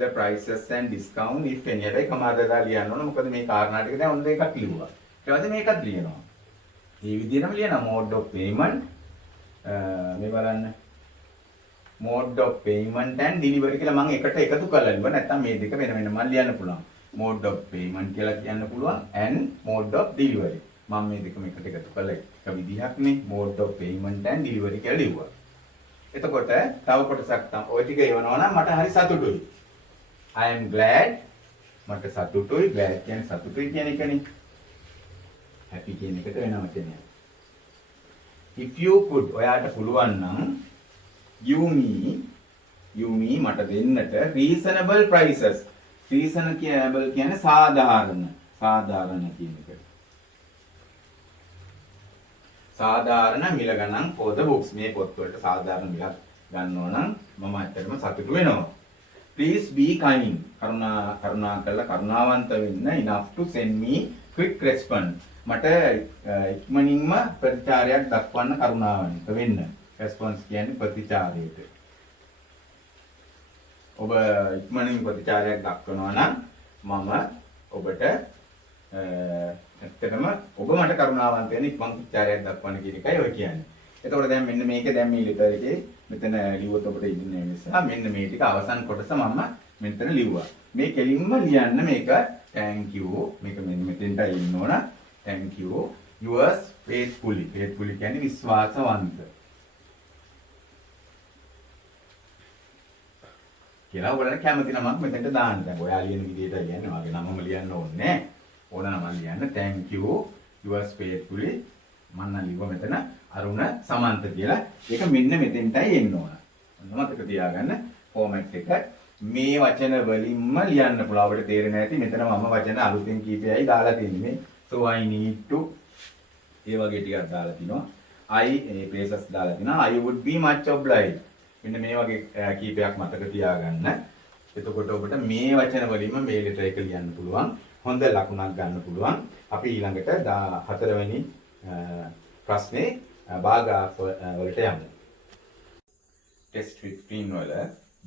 the prices and discount if any. හැබැයි කමාදලා ලියන්න ඕන. මොකද මේ කාරණා ටික දැන් ඔන්න එකක් ලියුවා. ඊට පස්සේ මේකත් ලියනවා. මේ විදිහටම ලියනවා. mode of payment. මේ බලන්න. mode of payment and delivery කියලා මම එකට එකතු කරලා ලියුවා. නැත්නම් මේ දෙක වෙන වෙනම ලියන්න පුළුවන්. mode of payment කියලා කියන්න පුළුවන් and mode of delivery. මම මේ දෙකම එකට එකතු කරලා එක විදිහක්නේ mode of payment and delivery කියලා ලියුවා. එතකොට තව කොටසක් තමයි ඔය ටික එවනවා නම් මට හරි සතුටුයි. I am glad. මට සතුටුයි. glad කියන්නේ සතුටුයි කියන එකනේ. happy කියන එකට වෙන වචනයක්. if you could ඔයාට පුළුවන් නම් give me මට දෙන්නට reasonable prices. reasonable කියන්නේ සාධාරණ කියන එක. සාධාරණ මිල ගණන් for the books. මේ පොත් වලට සාධාරණ මිලක් ගන්නවා නම් මම ඇත්තටම සතුටු වෙනවා. please be kind. කරුණා කරලා කරුණාවන්ත වෙන්න. enough to send me quick response. මට ඉක්මනින්ම ප්‍රතිචාරයක් දක්වන්න කරුණාවන්ත වෙන්න. response කියන්නේ ප්‍රතිචාරයට. ඔබ ඉක්මනින් ප්‍රතිචාරයක් දක්වනවා නම් මම ඔබට ඇත්තටම ඔබ මට කරුණාවන්ත වෙන ඉක්මන් ප්‍රතිචාරයක් දක්වන්න කියන එකයි ඔය කියන්නේ. එතකොට දැන් මෙන්න මේක දැන් මේ ලෙටර් එකේ මෙතන ලියුවොත් ඔබට ඉන්නේ නිසා මෙන්න මේ ටික අවසන් කොටස මම මෙතන ලිව්වා. මේ කෙලින්ම ලියන්න මේක thank you මේක මෙන්න මෙතෙන්ට එන්න ඕන thank you yours faithfully කියන්නේ විශ්වාසවන්ත කියලා ඔයාලට කැමති නමක් මෙතෙන්ට දාන්න. දැන් ඔයා ලියන විදිහට කියන්නේ ඔයාගේ නමම ලියන්න ඕනේ ඕන නම ලියන්න thank you yours faithfully මම ලියුවා මෙතන අරුණ සමන්ත කියලා. ඒක මෙන්න මෙතෙන්ටයි එන්න ඕන. මතක තියාගන්න ෆෝමැට් එක මේ වචන වලින්ම ලියන්න පුළුවන්. අපිට තේරෙන්නේ නැති මෙතන මම වචන අලුතෙන් කීපයයි දාලා තියෙන්නේ. so I need to ඒ වගේ ටිකක් දාලා තිනවා. I places දාලා තිනවා. I would be much obliged. මෙන්න මේ වගේ කීපයක් මතක තියාගන්න. එතකොට ඔබට මේ වචන වලින්ම මේ ලෙටර් එක ලියන්න පුළුවන්. හොඳ ලකුණක් ගන්න පුළුවන්. අපි ඊළඟට 4 වෙනි ප්‍රශ්නේ භාගාප වලට යමු. ටෙස්ට් 15 වල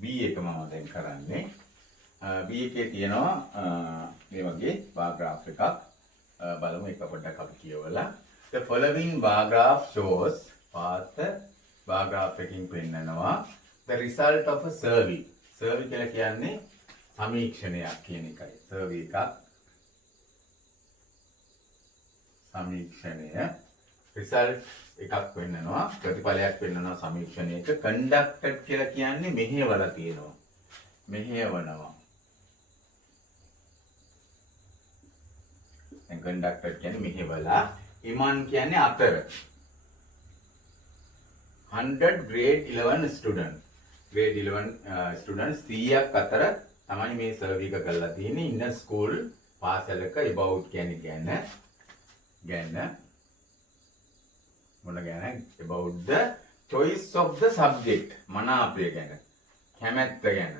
B එක මම දැන් කරන්නේ. B එකේ තියෙනවා මේ වගේ bar graph එකක්. බලමු එක පොඩ්ඩක් අපි කියවලා. The following bar graph shows පාත bar graph එකකින් පෙන්නනවා the result of a survey. survey කියලා කියන්නේ සමීක්ෂණයක් කියන එකයි. survey එකක් සමීක්ෂණය result එකක් වෙන්නනවා ප්‍රතිඵලයක් වෙන්නනවා සමීක්ෂණයක. conducted කියලා කියන්නේ මෙහෙවලා තියෙනවා මෙහෙවනවා. දැන් conducted කියන්නේ මෙහෙවලා. among කියන්නේ අතර. 100 grade 11 students grade 11 students 100ක් අතර තමයි මේ survey එක කරලා තියෙන්නේ. in a school පාසලක about කියන්නේ ගැන මොන ගැන about the choice of the subject මනාපය ගැන කැමැත්ත ගැන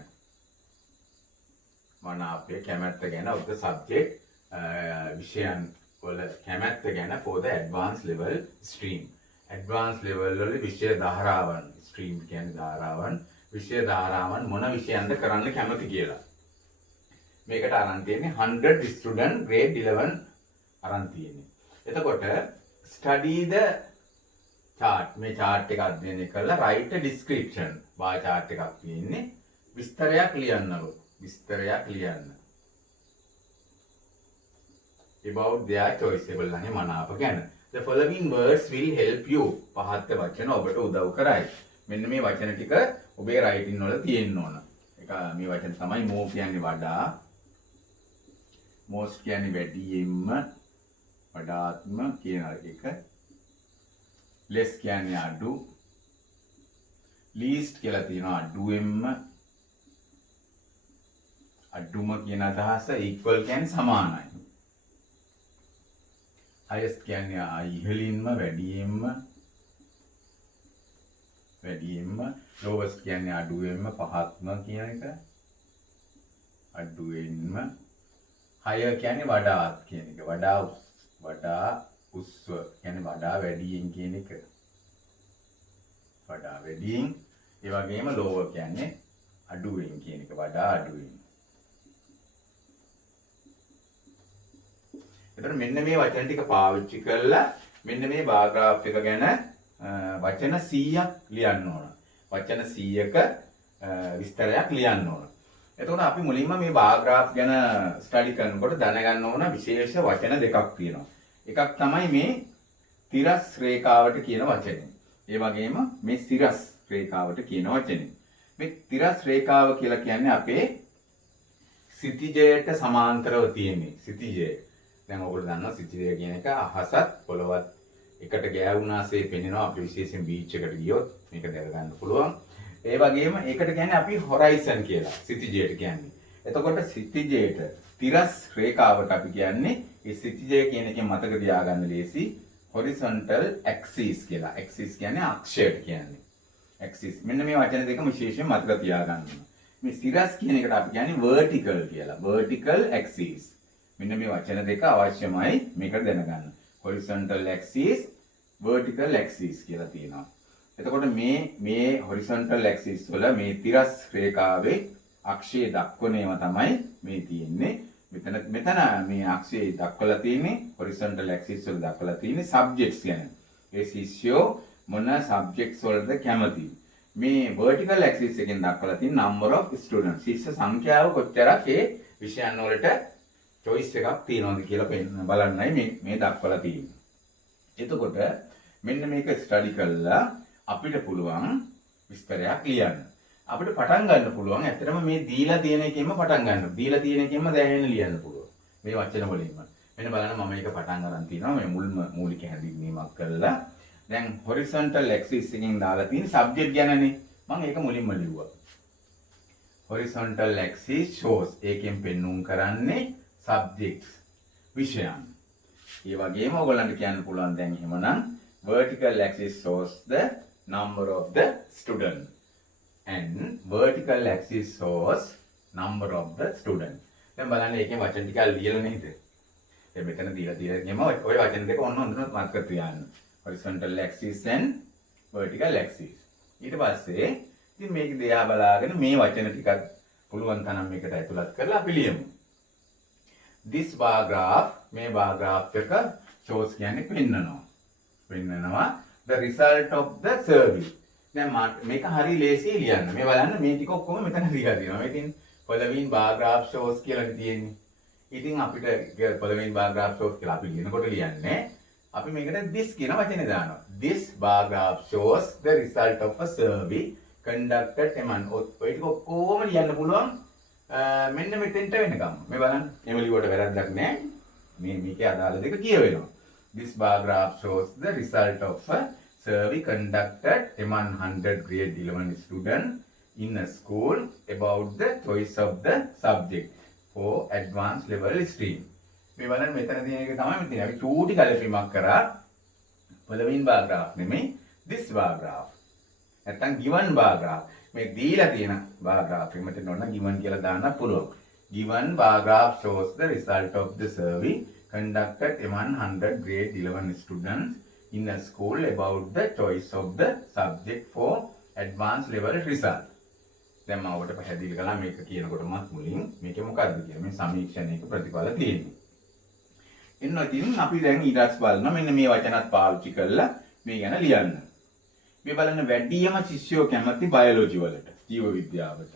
මනාපය කැමැත්ත ගැන of the subject විෂයන් වල කැමැත්ත ගැන for the advanced level stream. advanced level වල විෂය ධාරාවන් stream කියන්නේ ධාරාවන් විෂය ධාරාවන් මොන විෂයන්ද කරන්න කැමති කියලා. මේකට අරන් තියෙන්නේ 100 student grade 11 අරන් තියෙන්නේ. එතකොට study the chart මේ chart එක අධ්‍යයනය කරලා write a description bar chart එකක් තියෙන්නේ. විස්තරයක් ලියන්නලු. විස්තරයක් ලියන්න. about their choice ඒගොල්ලන්ගේ මනාප ගැන. the following words will help you පහත් වචන ඔබට උදව් කරයි. මෙන්න මේ වචන ටික ඔබේ writing වල තියෙන්න ඕන. ඒක මේ වචන තමයි more කියන්නේ වඩා, most කියන්නේ වැඩියෙන්ම, වඩාත්ම කියන එක, less කියන්නේ අඩු, least කියලා තියෙනවා අඩුවෙන්ම, අඩුම කියන අදහස, equal කියන්නේ සමානයි. highest කියන්නේ ඉහළින්ම වැඩියෙන්ම lowest කියන්නේ අඩුවෙන්ම පහත්ම කියන එක අඩුවෙන්ම higher කියන්නේ වඩාත් කියන එක වඩා උස්ව කියන්නේ වඩා වැඩියෙන් කියන එක වඩා වැඩියෙන් ඒ වගේම lower කියන්නේ අඩුවෙන් කියන එක වඩා අඩුවෙන්. එතකොට මෙන්න මේ වචන ටික පාවිච්චි කරලා මෙන්න මේ බාර් ග්‍රාෆ් එක ගැන වචන 100ක් ලියන්න ඕන. වචන 100ක විස්තරයක් ලියන්න ඕන. එතකොට අපි මුලින්ම මේ බාර් ග්‍රාෆ් ගැන ස්ටඩි කරනකොට දැනගන්න ඕන විශේෂ වචන දෙකක් තියෙනවා. එකක් තමයි මේ තිරස් රේඛාවට කියන වචනේ. ඒ වගේම මේ සිරස් රේඛාවට කියන වචනේ. මේ තිරස් රේඛාව කියලා කියන්නේ අපේ සිතිජයට සමාන්තරව තියෙන්නේ. සිතිජය. දැන් ඔයගොල්ලෝ දන්නවා සිතිජය කියන එක අහසත් පොළවත් එකට ගෑවුනාසේ පෙනෙනවා. අපි විශේෂයෙන් බීච් එකට ගියොත් මේක දැක ගන්න පුළුවන්. ඒ වගේම ඒකට කියන්නේ අපි හොරයිසන් කියලා සිතිජයට කියන්නේ. එතකොට සිතිජයට තිරස් රේඛාවට අපි කියන්නේ ඒ සිතිජය කියන එකෙන් මතක තියාගන්න ලේසි horizontal axis කියලා. axis කියන්නේ අක්ෂයට කියන්නේ. axis. මෙන්න මේ වචන දෙකම විශේෂයෙන් මතක තියාගන්න. මේ සිරස් කියන එකට අපි කියන්නේ vertical කියලා. vertical axis. මෙන්න මේ වචන දෙක අවශ්‍යමයි මේකට දැනගන්න. horizontal axis, vertical axis කියලා තියෙනවා. එතකොට මේ horizontal axis වල මේ තිරස් රේඛාවේ අක්ෂය දක්වන ඒවා තමයි මේ තියෙන්නේ. මෙතන මේ අක්ෂය දක්වලා තියෙන්නේ horizontal axis වල දක්වලා තියෙන්නේ subjects ගැන. ඒ ශිෂ්‍යෝ මොන subjects වලද කැමති? මේ vertical axis එකෙන් දක්වලා තියෙන number of students. ශිෂ්‍ය සංඛ්‍යාව කොච්චරක් ඒ විෂයන් වලට choice එකක් තියෙනවද කියලා බලන්නයි මේ දක්වලා තියෙන්නේ. එතකොට මෙන්න මේක ස්ටඩි කරලා අපිට පුළුවන් විස්තරයක් ලියන්න. අපිට පටන් ගන්න පුළුවන් ඇත්තටම මේ දීලා තියෙන එකෙන්ම පටන් ගන්න. දීලා තියෙන එකෙන්ම දැහැගෙන ලියන්න පුළුවන්. මේ වචන වලින්ම. මෙන්න බලන්න මම මේක පටන් ගන්න තියෙනවා මේ මූලික හැඳින්වීමක් කරලා. දැන් horizontal axis එකෙන් දාලා තියෙන subject ගැනනේ. මම ඒක මුලින්ම ලිව්වා. horizontal axis shows ඒකෙන් පෙන්වුම් කරන්නේ subjects විෂයන්. ඒ වගේම ඔයගොල්ලන්ට කියන්න පුළුවන් දැන් එහෙමනම් vertical axis shows the number of the students and vertical axis shows number of the students. දැන් බලන්න ඒකේ වචන ටික ලියලා නේද? දැන් මෙතන දීලා තියෙනකම ඔය වචන දෙක ඔන්න හොඳට මතක තියාගන්න. horizontal axis and vertical axis. ඊට පස්සේ ඉතින් මේක දිහා බලාගෙන මේ වචන ටිකක් පුළුවන් තරම් මේකට ඇතුළත් කරලා අපි ලියමු. this bar graph මේ bar graph එක shows කියන්නේ පෙන්නනවා the result of the survey. දැන් මේක හරි ලේසි ලියන්න. මේ බලන්න මේ ටික ඔක්කොම මෙතන දීලා තියෙනවා. ඉතින් following bar graph shows කියලා තියෙන්නේ. ඉතින් අපිට following bar graph shows කියලා අපි ලියනකොට ලියන්නේ අපි මේකට this කියන වචනේ දානවා. this bar graph shows the result of a survey conducted among ඔය ටික ඔක්කොම ලියන්න පුළුවන්. මෙන්න මෙතෙන්ට වෙනකම්. මේ බලන්න. එහෙම ලියුවට වැරද්දක් නැහැ. මේකේ අදාළ දෙක කියවෙනවා. this bar graph shows the result of a survey conducted among 100 grade 11 students in a school about the choice of the subject for advanced level stream. මේ බලන්න මෙතන තියෙන එක තමයි මෙතන. අපි චූටි කලපීමක් කරා. following bar graph නෙමෙයි this bar graph. නැත්තම් given bar graph. මේ දීලා තියෙන bar graph එක මෙතන ඔන්න given කියලා දාන්න පුළුවන්. given bar graph shows the result of the survey conducted among 100 grade 11 students in a school about the choice of the subject for advanced level result. දැන් මම ඔබට පැහැදිලි කළා මේක කියනකොට මත් මුලින් මේකේ මොකක්ද කියලා. මේ සමීක්ෂණයක ප්‍රතිඵල තියෙන්නේ. ඉතින් අපි දැන් ඊටස් බලනවා මෙන්න මේ වචනත් පාවිච්චි කරලා මේ ගැන ලියන්න. මේ බලන්න වැඩිම ශිෂ්‍යයෝ කැමති බයොලොජි වලට, ජීව විද්‍යාවට.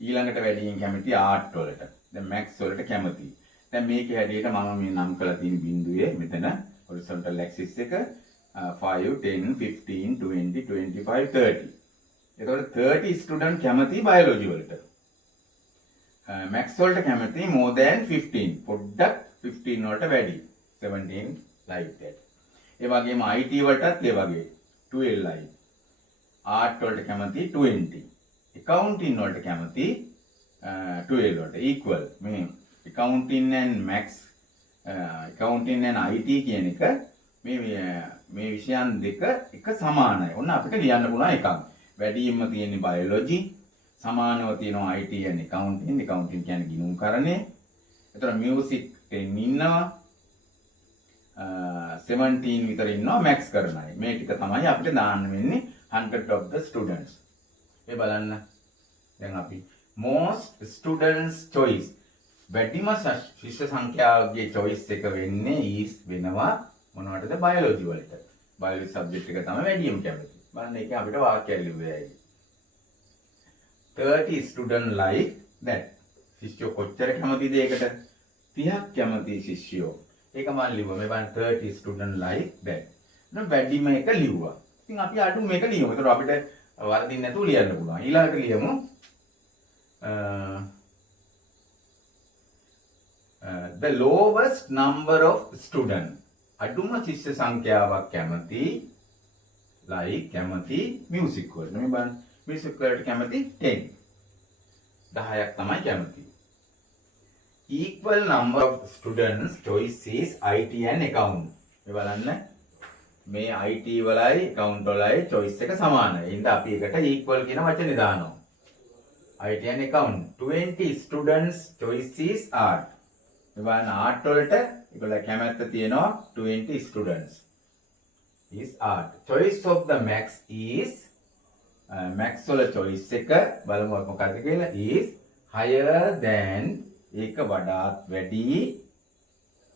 ඊළඟට වැඩියෙන් කැමති ආර්ට් වලට. දැන් මැත්ස් වලට කැමති. දැන් මේකේ හැටියට මම මේ නම් කරලා තියෙන බිඳුවේ මෙතන horizontal axis එක 5 10 15 20 25 30. එතකොට 30 ස්ටුඩන්ට් කැමති බයොලොජි වලට. මැත්ස් වලට කැමති more than 15. පොඩ්ඩක් 15 වලට වැඩි. 17 like that. ඒ වගේම IT වලටත් ඒ වගේ 12 like. ආර්ට් වලට කැමති 20. accounting වලට කැමති 12 වලට equal. මේ accounting and maths accounting and IT කියන එක මේ විෂයන් දෙක එක සමානයි. ඔන්න අපිට ලියන්න පුළුවන් එකක්. වැඩියෙන්ම තියෙන්නේ biology, සමානව තියෙනවා IT and accounting. accounting කියන්නේ ගිණුම්කරණය. එතකොට music 10 ඉන්නවා. 17 විතර ඉන්නවා maths කරන අය. මේ ටික තමයි අපිට දාන්න වෙන්නේ 100 of the students. මේ බලන්න. දැන් අපි most students choice වැඩිම ශිෂ්‍ය සංඛ්‍යාවගේ choice එක වෙන්නේ is වෙනවා මොනවටද biology වලට. biology subject එක තමයි වැඩිම කැමති. බලන්න ඒක අපිට වාක්‍යයක් ලියුවේයි. 30 student like that. ශිෂ්‍යෝ කොච්චර කැමතිද ඒකට? 30ක් කැමති ශිෂ්‍යෝ. ඒක මම ලිව්වා. මේ බලන්න 30 student like that. නෝ වැඩිම එක ලිව්වා. ඉතින් අපි අඩුම එක ලියමු. ඒතර අපිට වරදින් නැතුව ලියන්න පුළුවන්. ඊළඟට ලියමු the lowest number of students. අඩුම ශිෂ්‍ය සංඛ්‍යාවක් කැමති කැමති music වලට. මේ බලන්න music වලට කැමති 10. 10ක් තමයි කැමති. equal number of students choices IT and account. මේ බලන්න මේ IT වලයි account වලයි choice එක සමානයි. එහෙනම් අපි එකට equal කියන වචනේ දානවා. IT and account. 20 students choice is art. එවන් art වලට ඒගොල්ලෝ කැමැත්ත තියෙනවා 20 students. Is art. Choice of the max is max වල choice එක බලමු මොකක්ද කියලා is higher than ඒක වඩාත් වැඩි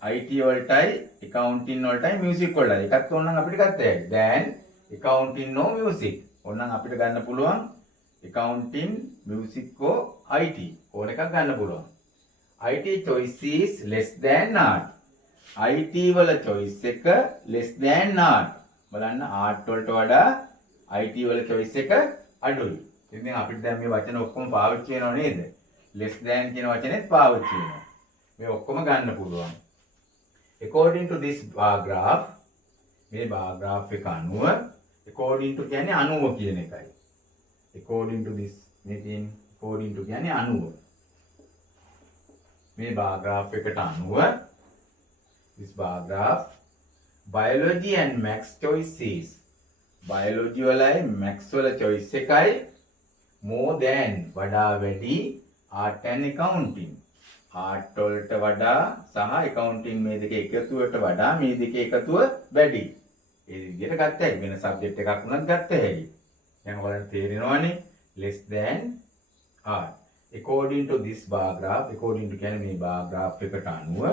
IT වලටයි accounting වලටයි music වලටයි. එකක් ඕනනම් අපිට ගත්ත හැකියි. then accounting no music. ඕනනම් අපිට ගන්න පුළුවන් accounting music or IT ඕන එකක් ගන්න පුළුවන්. IT choice is less than art. IT වල choice එක less than art. බලන්න art වලට වඩා IT වල choice එක අඩුයි. ඉතින් අපිට දැන් මේ වචන ඔක්කොම පාවිච්චි වෙනව නේද? less than කියන වචනේත් පාවිච්චි වෙනවා. මේ ඔක්කොම ගන්න පුළුවන්. according to this bar graph මේ bar graph එක අනුව according to කියන්නේ අනුව කියන එකයි. according to this මේ තියෙන according to කියන්නේ අනුව. මේ bar graph එකට අනුව this bar graph biology and max choices biology වලයි max වල choice එකයි more than වඩා වැඩි art and accounting art වලට වඩා සහ accounting මේ දෙක එකතුවට වඩා මේ දෙක එකතුව වැඩි. ඒ විදිහට ගත්ත හැකි වෙන subject එකක් වුණත් ගත්ත හැකි. දැන් ඔයාලට තේරෙනවනේ less than art. according to this bar graph according to කියන්නේ මේ bar graph එකට අනුව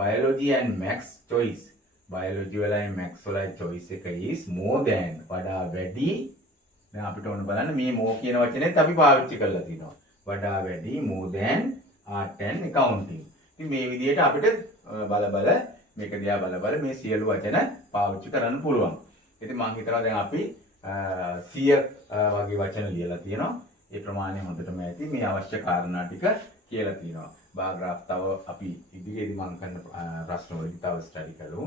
biology and max choice biology වලයි max වලයි choice එක is more than වඩා වැඩි. දැන් අපිට ඕන බලන්න මේ more කියන වචනේත් අපි පාවිච්චි කරලා තිනවා. වඩා වැඩි more than art and accounting. ඉතින් මේ විදිහට අපිට බල මේක දිහා බල මේ සියලු වචන පාවිච්චි කරන්න පුළුවන්. ඉතින් මම හිතනවා දැන් අපි 100 වගේ වචන ලියලා තියෙනවා. ඒ ප්‍රමාණය හොඳටම ඇති. මේ අවශ්‍ය කාරණා ටික කියලා තියෙනවා. බාර් ග්‍රාෆ් තව අපි ඉදිරියේදී මම කරන ප්‍රශ්න වලදී තව ස්ටඩි කරමු.